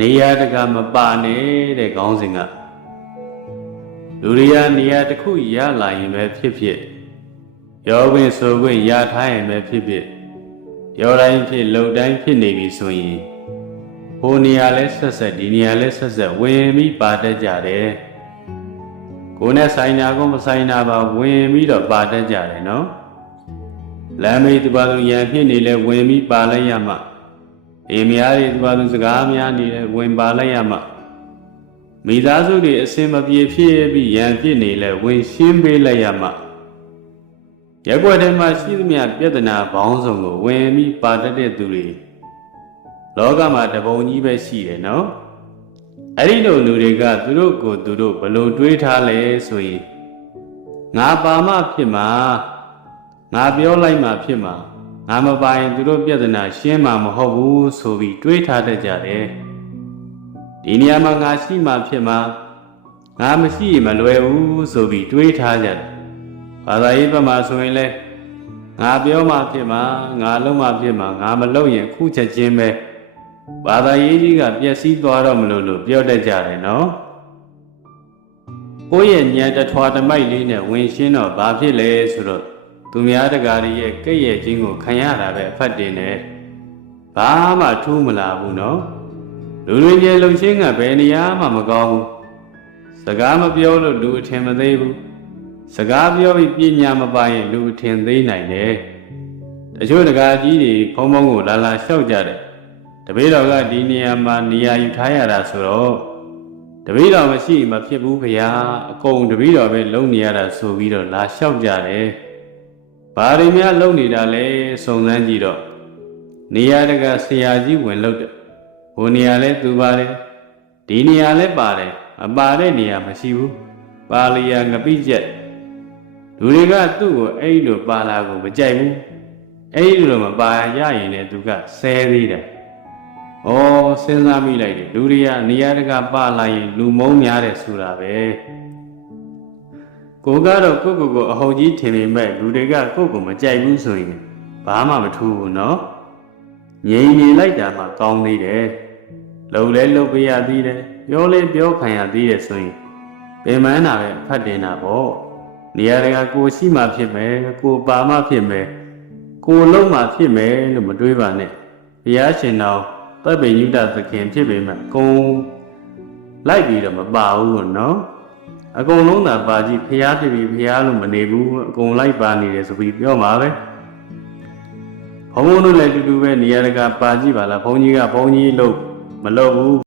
နေရာတကာမပါနေတဲ့ခေါင်းစဉ်ကလူတွေကနေရာတစ်ခုရလာရင်ပဲဖြစ်ဖြစ်ရောခွင့်ဆိုခွင့်ရထားရင်ပဲဖြစ်ဖြစ်ရောတိုင်းဖြစ်လုံတိုင်းဖြစ်နေပြီဆိုရင်ဟိုနေရာလဲဆက်ဆက်ဒီနေရာလဲဆက်ဆက်ဝင်ပြီးပါတတ်ကြတယ်ကိုယ်နဲ့ဆိုင်တာကိုမဆိုင်တာပါဝင်ပြီးတော့ပါတတ်ကြတယ်နော်လမ်းမေးသူပါသူရံဖြစ်နေလဲဝင်ပြီးပါလိုက်ရမှာအေးများတွေသူပါသူစကားများနေလဲဝင်ပါလိုက်ရမှာမိသားစုတွေအစင်မပြေဖြစ်ပြီးရံဖြစ်နေလဲဝင်ရှင်းပေးလိုက်ရမှာရက်ွက်ထဲမှာရှိသမျှပြဿနာပေါင်းစုံကိုဝင်ပြီးပါတတ်တဲ့သူတွေလောကမှာတပုံကြီးပဲရှိတယ်နော်အဲ့ဒီလိုလူတွေကသူတို့ကိုသူတို့ဘလို့တွေးထားလဲဆိုရင်ငါပါမှဖြစ်မှာငါပြောလိုက်မှဖြစ်မှာငါမပါရင်သူတို့ပြဿနာရှင်းမှာမဟုတ်ဘူးဆိုပြီးတွေးထားတတ်ကြတယ်ဒီနေရာမှာငါရှိမှဖြစ်မှာငါမရှိရင်မလွယ်ဘူးဆိုပြီးတွေးထားကြတယ်ဘာသာရေးဘက်မှာဆိုရင်လဲငါပြောမှဖြစ်မှာငါလုံးမှဖြစ်မှာငါမလုပ်ရင်ခုချက်ချင်းပဲဘာသာရေးကြီးကပျက်စီးသွားတော့မလို့ပြောတတ်ကြတယ်နော်ကိုယ့်ရဲ့ဉာဏ်တထွာတမိုက်လေးနဲ့ဝင်ရှင်းတော့ဘာဖြစ်လဲဆိုတော့သူများတကာတွေရဲ့ကဲ့ရဲ့ခြင်းကိုခံရတာပဲအဖတ်တင်တယ်ဘာမှထူးမလာဘူးနော်လူတွေရဲ့လုံရှင်းကဘယ်နေရာမှမကောင်းဘူးစကားမပြောလို့လူအထင်မသေးဘူးစကားပြောပြီးပညာမပါရင်လူအထင်သေးနိုင်တယ်တချို့တကာကြီးတွေဖုံးဖုံးကိုလာလာလျှောက်ကြတယ်တပည့်တော်ကဒီနေရာမှာနေရာယူထားရတာဆိုတော့တပည့်တော်မရှိမဖြစ်ဘူးဗျာအကုန်တပည့်တော်ပဲလုံနေရတာဆိုပြီးတော့လာလျှောက်ကြတယ်ဘာတွေများလုံနေတာလဲစုံစမ်းကြည့်တော့နေရာတကဆရာကြီးဝင်လို့တယ်ဟိုနေရာလဲသူပါတယ်ဒီနေရာလဲပါတယ်အပါတဲ့နေရာမရှိဘူးပါလျာငပိကျက်လူတွေကသူ့ကိုအဲ့လိုပါလာကိုမကြိုက်ဘူးအဲ့လိုမပါရရင်လည်းသူကဆဲသေးတယ်ဩစဉ်းစားမိလိုက်တယ်လူတွေကနေရာတကပါလာရင်လူမုန်းများတယ်ဆိုတာပဲကိုကတော့ကိုအဟုတ်ကြီးထင်ပေမဲ့လူတွေကကိုမကြိုက်ဘူးဆိုရင်ဘာမှမထူးဘူးနော်ငြိမ်နေလိုက်တာမှကောင်းသေးတယ်လှုပ်လဲလှုပ်ပြရသေးတယ်ပြောလဲပြောခံရသေးတယ်ဆိုရင်ပင်မန်းတာပဲဖတ်တင်တာပေါ့နေရာတကကိုရှိမှဖြစ်မယ်ကိုပါမှဖြစ်မယ်ကိုလုံးမှဖြစ်မယ်လို့မတွေးပါနဲ့ဘုရားရှင်တော်တပ်ပိညုတသခင်ဖြစ်ပေမဲ့အကုန်လိုက်ပြီးတော့မပါဘူးလို့နော်အကုန်လုံးသာပါကြည့်ဖျားဖြစ်ပြီးဖျားလို့မနေဘူးအကုန်လိုက်ပါနေတယ်ဆိုပြီးပြောမှာပဲဘုံဘုံတို့လည်းတူတူပဲနေရာတကာပါကြည့်ပါလားဘုံကြီးကဘုံကြီးလို့မလုပ်ဘူး